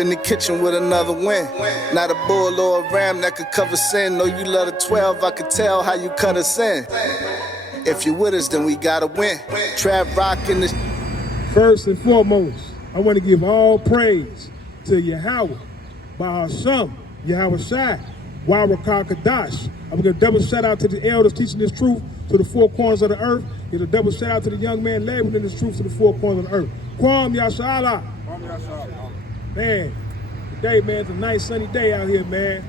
in the kitchen with another win. Not a bull or a ram that could cover sin. No, you love the 12, I could tell how you cut us in. If you with us, then we gotta win. Trap rock in the... First and foremost, I want to give all praise to Yahweh, by Hashem, Yahweh Shai, Y.W.I.D.O.I.144 Camp. I'm going to double shout out to the elders teaching this truth to the four corners of the earth. Give a double shout out to the young man laboring this truth to the four corners of the earth. Kwam Yashala. Man, today, man, it's a nice sunny day out here, man.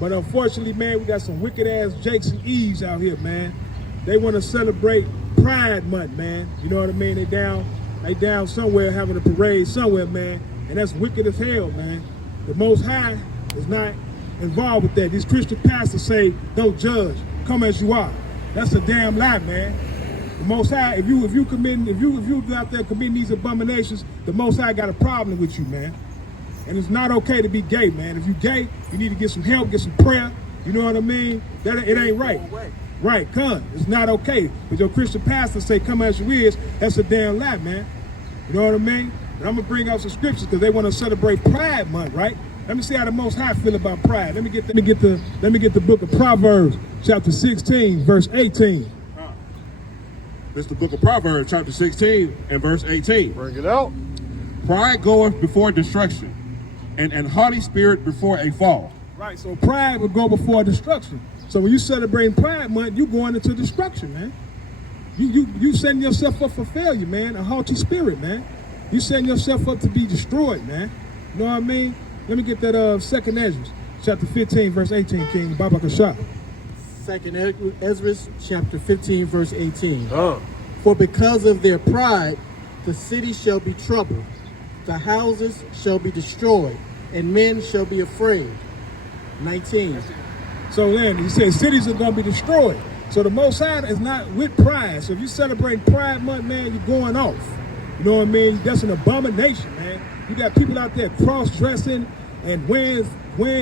But unfortunately, man, we got some wicked ass Jakes and Eves out here, man. They want to celebrate Pride Month, man. You know what I mean? They down somewhere having a parade somewhere, man. And that's wicked as hell, man. The Most High is not involved with that. These Christian pastors say, don't judge, come as you are. That's a damn lie, man. The Most High, if you out there committing these abominations, the Most High got a problem with you, man. And it's not okay to be gay, man. If you gay, you need to get some help, get some prayer. You know what I mean? It ain't right. Right, come. It's not okay. But your Christian pastors say, come as you is, that's a damn lie, man. You know what I mean? But I'm gonna bring out some scriptures because they want to celebrate Pride Month, right? Let me see how the Most High feel about pride. Let me get the book of Proverbs, chapter 16, verse 18. This is the book of Proverbs, chapter 16 and verse 18. Bring it out. Pride goeth before destruction, and an haughty spirit before a fall. Right, so pride would go before destruction. So when you celebrating Pride Month, you going into destruction, man. You setting yourself up for failure, man. A haughty spirit, man. You setting yourself up to be destroyed, man. You know what I mean? Let me get that 2nd Ezra, chapter 15, verse 18, King Baba Kasha. 2nd Ezra, chapter 15, verse 18. For because of their pride, the city shall be troubled, the houses shall be destroyed, and men shall be afraid. 19. So then he says cities are going to be destroyed. So the Most High is not with pride. So if you celebrate Pride Month, man, you're going off. You know what I mean? That's an abomination, man. You got people out there cross-dressing and wearing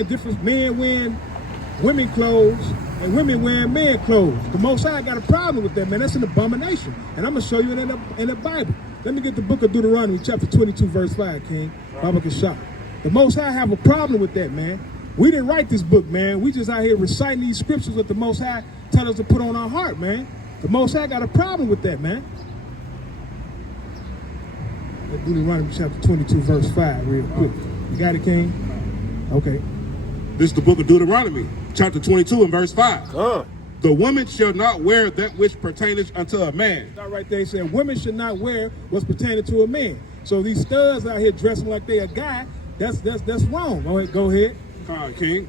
different men wearing women clothes and women wearing men clothes. The Most High got a problem with that, man. That's an abomination. And I'm going to show you in the Bible. Let me get the book of Deuteronomy, chapter 22, verse 5, King. Baba Kasha. The Most High have a problem with that, man. We didn't write this book, man. We just out here reciting these scriptures that the Most High tell us to put on our heart, man. The Most High got a problem with that, man. Deuteronomy chapter 22, verse 5, real quick. You got it, King? Okay. This is the book of Deuteronomy, chapter 22 and verse 5. The woman shall not wear that which pertaineth unto a man. Start right there saying women should not wear what's pertaining to a man. So these studs out here dressing like they a guy, that's wrong. Go ahead. King.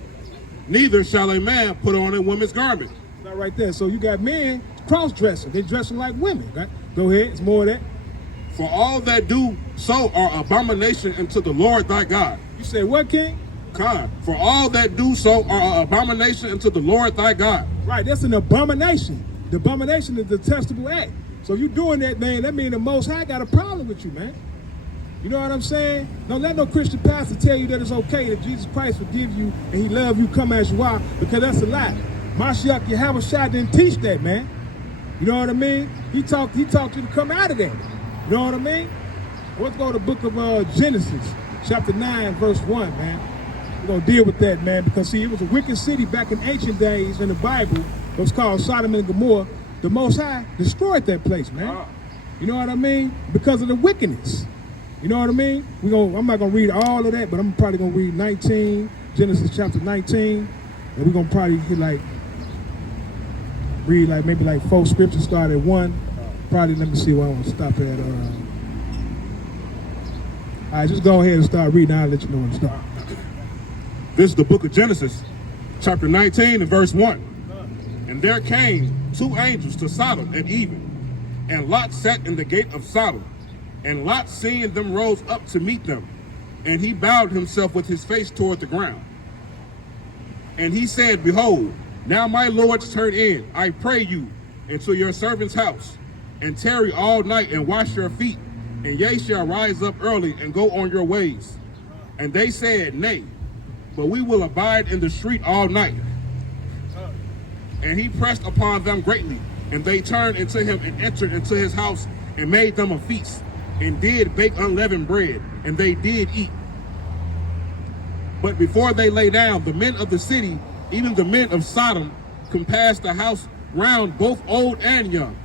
Neither shall a man put on a woman's garment. Start right there. So you got men cross-dressing. They dressing like women, right? Go ahead. It's more of that. For all that do so are abomination unto the Lord thy God. You say what, King? For all that do so are abomination unto the Lord thy God. Right, that's an abomination. The abomination is a detestable act. So you doing that, man, that means the Most High got a problem with you, man. You know what I'm saying? Don't let no Christian pastor tell you that it's okay that Jesus Christ forgive you and he love you, come as you are, because that's a lie. Mashiach Yahweh Shai didn't teach that, man. You know what I mean? He taught you to come out of that. You know what I mean? Let's go to the book of Genesis, chapter 9, verse 1, man. We're going to deal with that, man, because, see, it was a wicked city back in ancient days in the Bible. It was called Sodom and Gomorrah. The Most High destroyed that place, man. You know what I mean? Because of the wickedness. You know what I mean? I'm not going to read all of that, but I'm probably going to read 19, Genesis chapter 19, and we're going to probably read maybe 4 scriptures, start at 1. Probably, let me see where I want to stop at. All right, just go ahead and start reading. I'll let you know when to start. This is the book of Genesis, chapter 19 and verse 1. And there came 2 angels to Sodom at even, and Lot sat in the gate of Sodom. And Lot, seeing them, rose up to meet them. And he bowed himself with his face toward the ground. And he said, Behold, now my lords, turn in, I pray you, into your servant's house, and tarry all night and wash your feet, and ye shall rise up early and go on your ways. And they said, Nay, but we will abide in the street all night. And he pressed upon them greatly, and they turned into him and entered into his house and made them a feast, and did bake unleavened bread, and they did eat. But before they lay down, the men of the city, even the men of Sodom, compassed the house round, both old and young,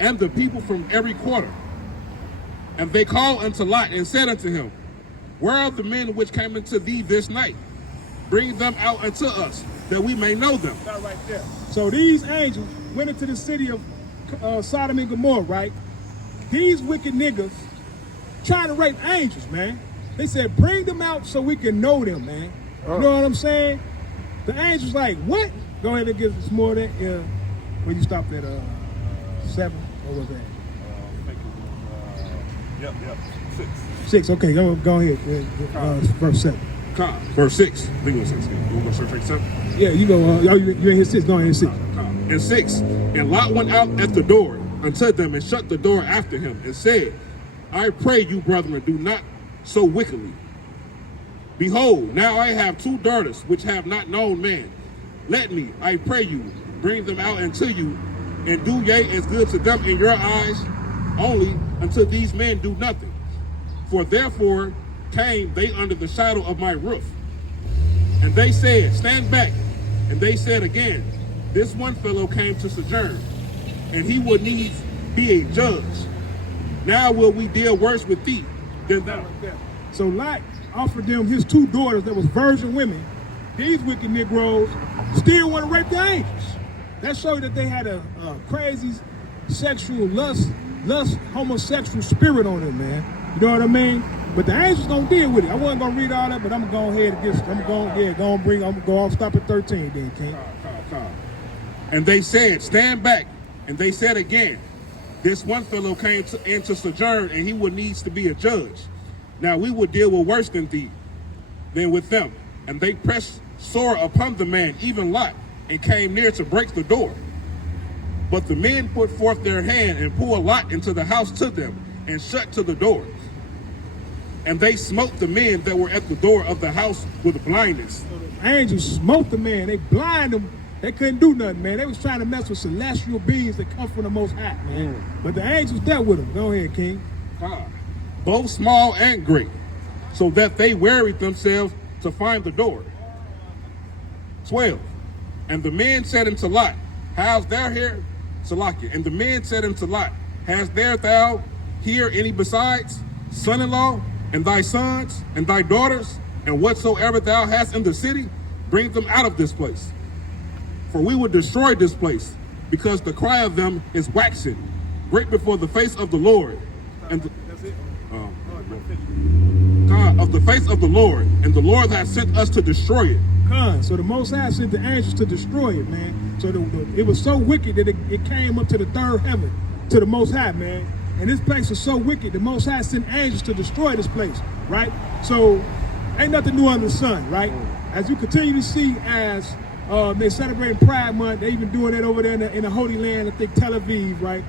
and the people from every quarter. And they called unto Lot and said unto him, Where are the men which came into thee this night? Bring them out unto us, that we may know them. Stop right there. So these angels went into the city of Sodom and Gomorrah, right? These wicked niggas trying to rape angels, man. They said, bring them out so we can know them, man. You know what I'm saying? The angels like, what? Go ahead and give us more of that. Where you stopped at 7, or was that? Yep, 6. 6, okay, go ahead. Verse 7. Verse 6. I think it was 6. You want to search 7? Yeah, you go, you're in here 6, go ahead, 6. And 6. And Lot went out at the door unto them and shut the door after him and said, I pray you, brethren, do not so wickedly. Behold, now I have 2 daughters which have not known man. Let me, I pray you, bring them out unto you, and do ye as good to them in your eyes, only until these men do nothing. For therefore came they under the shadow of my roof. And they said, stand back. And they said again, this one fellow came to sojourn, and he would needs be a judge. Now will we deal worse with thee than thou. So Lot offered them his 2 daughters that was virgin women. These wicked Negroes still want to rape the angels. That showed that they had a crazy sexual lust, homosexual spirit on them, man. You know what I mean? But the angels don't deal with it. I wasn't gonna read all that, but I'm gonna go ahead and stop at 13 then, King. And they said, stand back. And they said again, this one fellow came into sojourn, and he would needs to be a judge. Now we will deal with worse than with them. And they pressed sore upon the man, even Lot, and came near to break the door. But the men put forth their hand and pulled Lot into the house to them, and shut to the door. And they smote the men that were at the door of the house with blindness. So the angels smote the man. They blind them. They couldn't do nothing, man. They was trying to mess with celestial beings that come from the Most High, man. But the angels dealt with them. Go ahead, King. Both small and great, so that they wearied themselves to find the door. 12. And the men said unto Lot, How's thou here, Salakia? And the men said unto Lot, Hast there thou here any besides son-in-law, and thy sons, and thy daughters, and whatsoever thou hast in the city? Bring them out of this place. For we will destroy this place, because the cry of them is waxing great before the face of the Lord. And of the face of the Lord, and the Lord has sent us to destroy it. So the Most High sent the angels to destroy it, man. So it was so wicked that it came up to the 3rd heaven, to the Most High, man. And this place was so wicked, the Most High sent angels to destroy this place, right? So ain't nothing new under the sun, right? As you continue to see, as they're celebrating Pride Month, they even doing that over there in the Holy Land, I think Tel Aviv, right?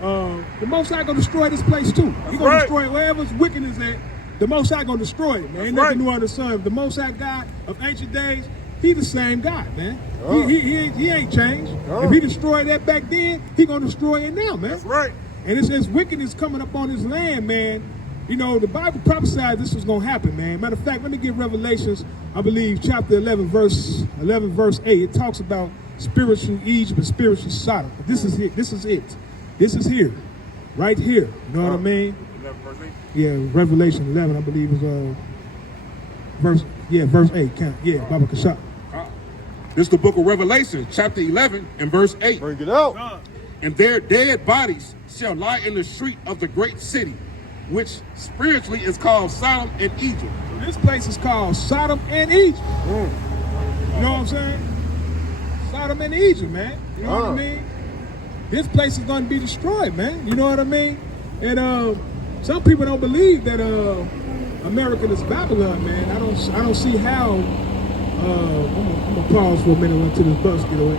The Most High gonna destroy this place too. He's gonna destroy it wherever's wicked is at. The Most High gonna destroy it, man. Ain't nothing new under the sun. The Most High God of ancient days, he the same God, man. He ain't changed. If he destroyed that back then, he gonna destroy it now, man. That's right. And it's wickedness coming up on this land, man. You know, the Bible prophesied this was gonna happen, man. Matter of fact, let me give Revelations, I believe, chapter 11, verse 8. It talks about spiritual Egypt and spiritual Sodom. But this is it. This is it. This is here, right here. You know what I mean? 11, verse 8? Yeah, Revelation 11, I believe, is verse 8. Count. Yeah, Baba Kashak. This is the book of Revelation, chapter 11 and verse 8. Bring it out. And their dead bodies shall lie in the street of the great city, which spiritually is called Sodom and Egypt. So this place is called Sodom and Egypt. You know what I'm saying? Sodom and Egypt, man. You know what I mean? This place is going to be destroyed, man. You know what I mean? And some people don't believe that America is Babylon, man. I don't see how. I'm gonna pause for a minute until this bus get away.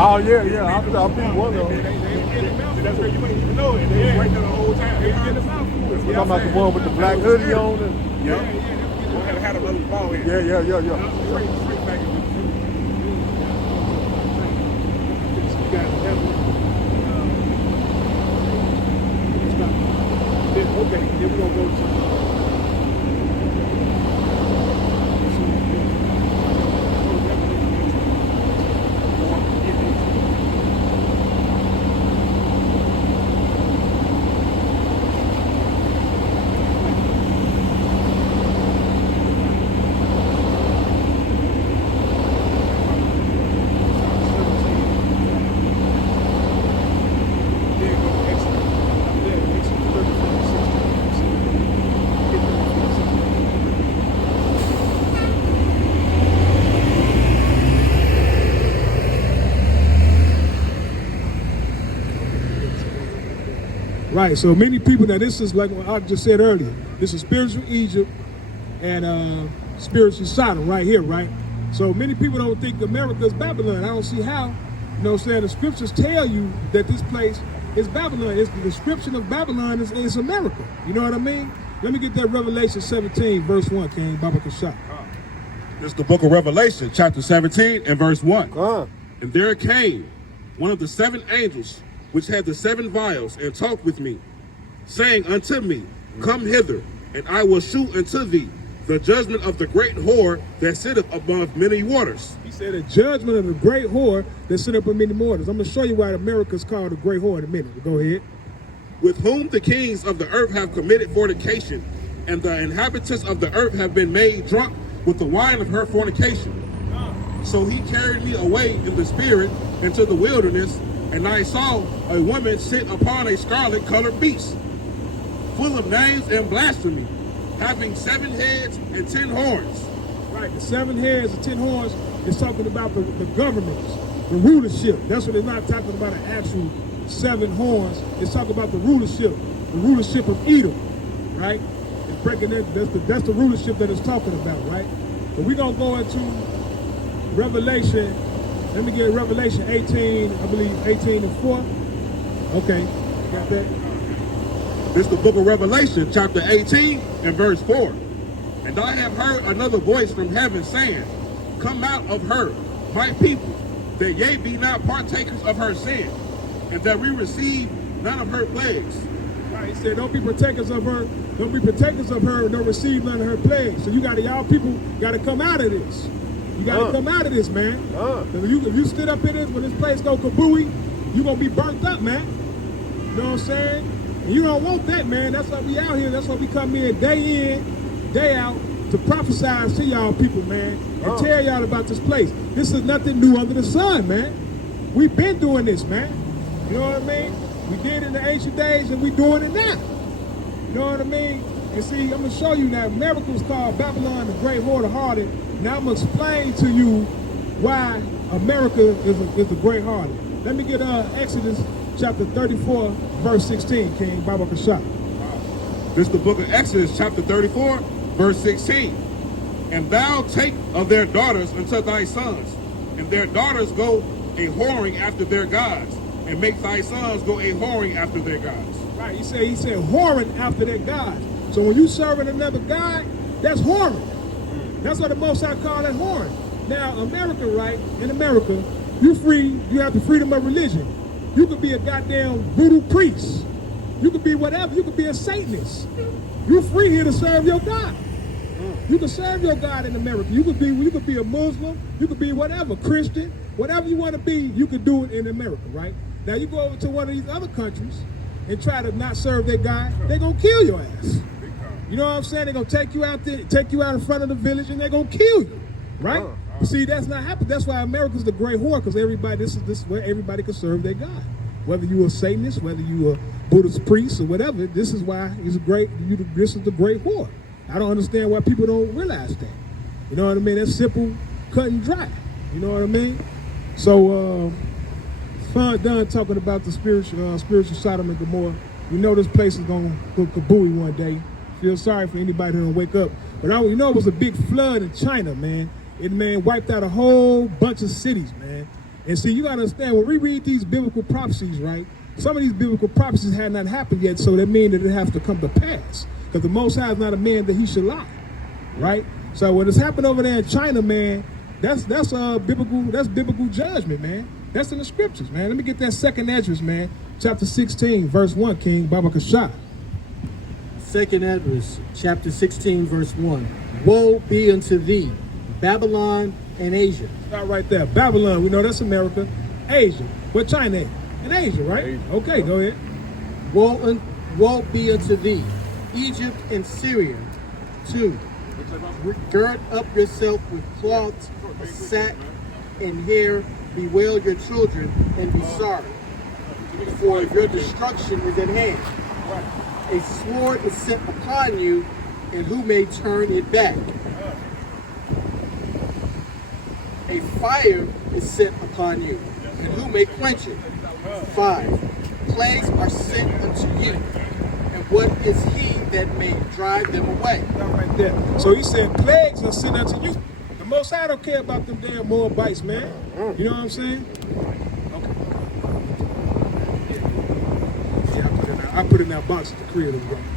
Oh yeah. I'll be one of them. That's where you ain't even know it. They right there the whole time. I'm talking about the one with the black hoodie on it. Yep. Go ahead and have another ball in. Yeah. Straight back in the you got heaven. Okay, then we're gonna go to right, so many people, now this is like what I just said earlier, this is spiritual Egypt and spiritual Sodom right here, right? So many people don't think America is Babylon. I don't see how, you know what I'm saying? The scriptures tell you that this place is Babylon. It's the description of Babylon is America. You know what I mean? Let me get that Revelation 17, verse 1, King Baba Kashak. This is the book of Revelation, chapter 17 and verse 1. Come. And there came one of the 7 angels which had the 7 vials, and talked with me, saying unto me, Come hither, and I will shew unto thee the judgment of the great whore that sitteth above many waters. He said the judgment of the great whore that sit up in many waters. I'm going to show you why America is called the great whore in a minute. Go ahead. With whom the kings of the earth have committed fornication, and the inhabitants of the earth have been made drunk with the wine of her fornication. So he carried me away in the spirit into the wilderness, and I saw a woman sit upon a scarlet-colored beast, full of names and blasphemy, having 7 heads and 10 horns. Right, the 7 heads and 10 horns is talking about the governments, the rulership. That's what it's not talking about an actual 7 horns. It's talking about the rulership of Edom, right? It's breaking that. That's the rulership that it's talking about, right? But we're gonna go into Revelation. Let me get Revelation 18, I believe 18 and 4. Okay, got that? This is the book of Revelation, chapter 18 and verse 4. And I have heard another voice from heaven saying, Come out of her, my people, that ye be not partakers of her sin, and that we receive none of her plagues. Right, he said, don't be partakers of her, don't receive none of her plagues. So y'all people gotta come out of this. You gotta come out of this, man. If you stood up in this, when this place go kabooey, you gonna be burnt up, man. You know what I'm saying? And you don't want that, man. That's why we out here. That's why we come in, day out, to prophesy to y'all people, man, and tell y'all about this place. This is nothing new under the sun, man. We've been doing this, man. You know what I mean? We did it in the ancient days, and we doing it now. You know what I mean? And see, I'm gonna show you now. America was called Babylon, the Great Whore, the harlot. Now I'm gonna explain to you why America is the great harlot. Let me get Exodus chapter 34, verse 16, King Baba Kashak. This is the book of Exodus, chapter 34, verse 16. And thou take of their daughters unto thy sons, and their daughters go a whoring after their gods, and make thy sons go a whoring after their gods. Right, he said whoring after their gods. So when you serving another god, that's whoring. That's what the Most High call it whoring. Now, America, right, in America, you have the freedom of religion. You could be a goddamn voodoo priest. You could be whatever. You could be a Satanist. You're free here to serve your God. You can serve your God in America. You could be a Muslim. You could be whatever, Christian. Whatever you want to be, you can do it in America, right? Now you go over to one of these other countries and try to not serve their God, they're gonna kill your ass. You know what I'm saying? They're gonna take you out in front of the village and they're gonna kill you, right? But see, that's not happening. That's why America's the great whore, because this is where everybody can serve their God. Whether you a Satanist, whether you a Buddhist priest or whatever, this is why this is the great whore. I don't understand why people don't realize that. You know what I mean? That's simple, cut and dry. You know what I mean? So, done talking about the spiritual Sodom and Gomorrah. We know this place is gonna go kabooey one day. Feel sorry for anybody who don't wake up. But it was a big flood in China, man. It, man, wiped out a whole bunch of cities, man. And see, you gotta understand, when we read these biblical prophecies, right? Some of these biblical prophecies had not happened yet, so that means that it has to come to pass. because the Most High is not a man that he should lie, right? So what has happened over there in China, man, that's biblical judgment, man. That's in the scriptures, man. Let me get that second Esdras, man. Chapter 16, verse 1, King Baba Kasha. Second Esdras, chapter 16, verse 1. Woe be unto thee, Babylon and Asia. Start right there. Babylon, we know that's America. Asia. Where China at? In Asia, right? Asia. Okay, go ahead. Woe be unto thee, Egypt and Syria. 2. Gird up yourself with cloths, sack, and hair. Bewail your children and be sorry, for your destruction is at hand. A sword is sent upon you, and who may turn it back? A fire is sent upon you, and who may quench it? 5. Plagues are sent unto you, and what is he that may drive them away? Right there. So he said, plagues are sent unto you. The Most High don't care about them damn Moabites, man. You know what I'm saying? Okay. Yeah, I put in that box at the crib.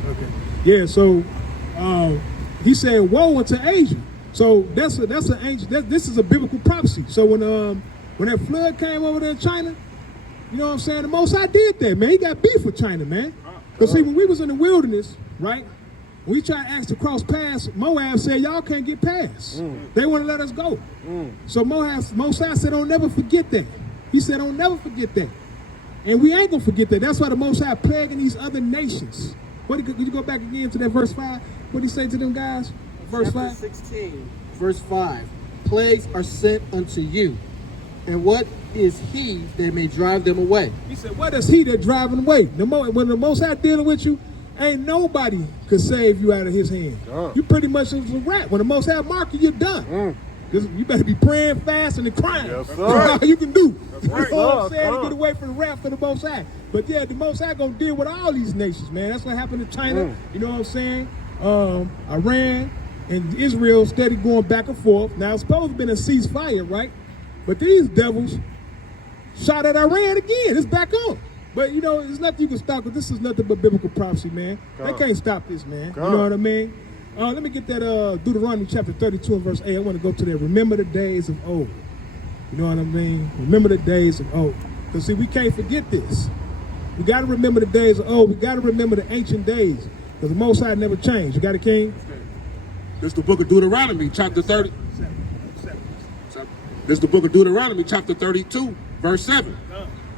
Okay. Yeah. So he said, "Woe unto Asia." So that's an ancient. This is a biblical prophecy. So when that flood came over there in China, you know what I'm saying? The Most High did that, man. He got beef with China, man. Because see, when we was in the wilderness, right? When we tried to ask to cross past, Moab said, y'all can't get past. They wouldn't let us go. So Most High said, don't never forget that. He said, don't never forget that. And we ain't going to forget that. That's why the Most High plaguing these other nations. Did you go back again to that verse 5? What did he say to them guys? Verse 5? 16, verse 5. Plagues are sent unto you, and what is he that may drive them away? He said, what is he that drive them away? When the Most High dealing with you, ain't nobody could save you out of his hand. You pretty much was a rat. When the Most High mark you, you're done. You better be praying, fasting, and crying. Yes, sir. That's all you can do. That's right. You know what I'm saying? To get away from the wrath of the Most High. But yeah, the Most High gonna deal with all these nations, man. That's what happened to China. You know what I'm saying? Iran and Israel steady going back and forth. Now it's supposed to have been a ceasefire, right? But these devils shot at Iran again. It's back on. But you know, there's nothing you can stop it. This is nothing but biblical prophecy, man. They can't stop this, man. You know what I mean? Let me get that Deuteronomy chapter 32 and verse 8. I want to go to there. Remember the days of old. You know what I mean? Remember the days of old. Because see, we can't forget this. We got to remember the days of old. We got to remember the ancient days. Because the Most High never changed. You got it, King? This is the book of Deuteronomy, chapter 30. This is the book of Deuteronomy, chapter 32, verse 7.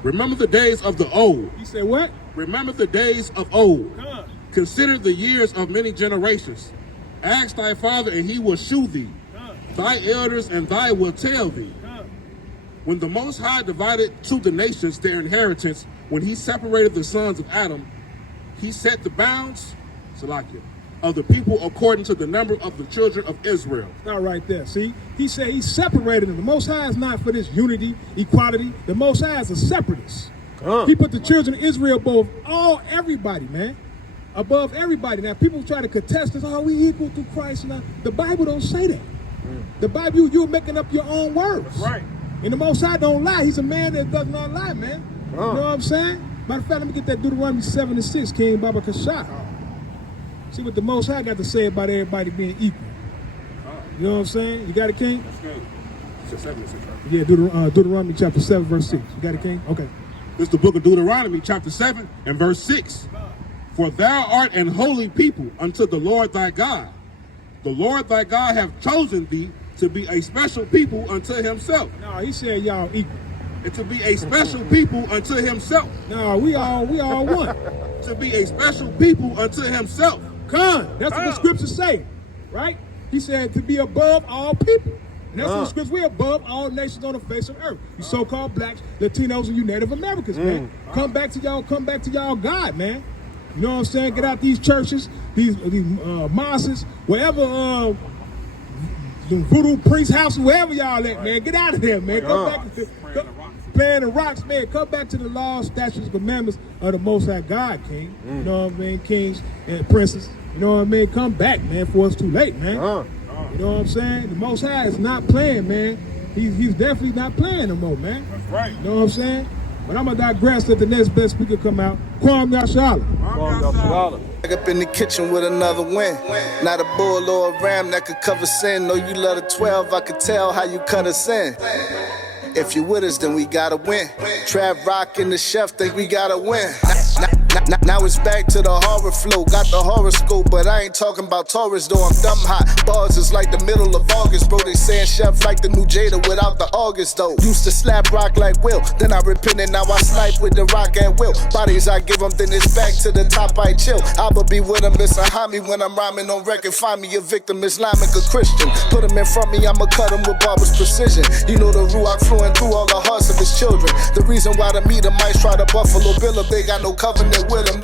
Remember the days of the old. You said what? Remember the days of old. Consider the years of many generations. Ask thy father, and he will shew thee. Thy elders, and thy will tell thee. When the Most High divided to the nations their inheritance, when he separated the sons of Adam, he set the bounds, Salakia, of the people according to the number of the children of Israel. Not right there. See, he said he separated them. The Most High is not for this unity, equality. The Most High is a separatist. He put the children of Israel above everybody, man. Above everybody. Now, people try to contest this. Oh, we equal to Christ. Now, the Bible don't say that. The Bible, you're making up your own words. That's right. And the Most High don't lie. He's a man that does not lie, man. You know what I'm saying? Matter of fact, let me get that Deuteronomy 7 and 6, King Baba Kasha. See what the Most High got to say about everybody being equal. You know what I'm saying? You got it, King? That's good. It's 7 and 6, right? Yeah, Deuteronomy chapter 7, verse 6. You got it, King? Okay. This is the book of Deuteronomy, chapter 7 and verse 6. For thou art an holy people unto the Lord thy God. The Lord thy God hath chosen thee to be a special people unto himself. No, he said y'all equal. And to be a special people unto himself. No, we all one. To be a special people unto himself. That's what the scriptures say, right? He said to be above all people. And that's what the scriptures, we're above all nations on the face of earth. You so-called blacks, Latinos, and you Native Americans, man. Come back to y'all God, man. You know what I'm saying? Get out these churches, these mosques, wherever, voodoo priest house, wherever y'all at, man. Get out of there, man. Come back to playing the rocks, man. Come back to the laws, statutes, commandments of the Most High God, King. You know what I mean? Kings and princes. You know what I mean? Come back, man, before it's too late, man. You know what I'm saying? The Most High is not playing, man. He's definitely not playing no more, man. That's right. You know what I'm saying? But I'm going to digress. Let the next best speaker come out. Kwam Yashala. Kwam Yashala. Up in the kitchen with another win. Not a bull or a ram that could cover sin. Know you love the 12, I could tell how you cut us in. If you with us, then we gotta win. Trav Rock and the chef think we gotta win. Now it's back to the horror flow. Got the horoscope, but I ain't talking about Taurus though. I'm dumb hot. Bars is like the middle of August, bro. They saying chef like the new Jada without the August though. Used to slap rock like Will, then I repented, now I snipe with the rock at will. Bodies I give them, then it's back to the top, I chill. I'ma be with them, it's a homie when I'm rhyming on record. Find me a victim, Islamic or Christian. Put them in front of me, I'ma cut them with barber's precision. You know the Ruach flowing through all the hearts of his children. The reason why the meter might try to Buffalo Bill up, they got no covenant with them.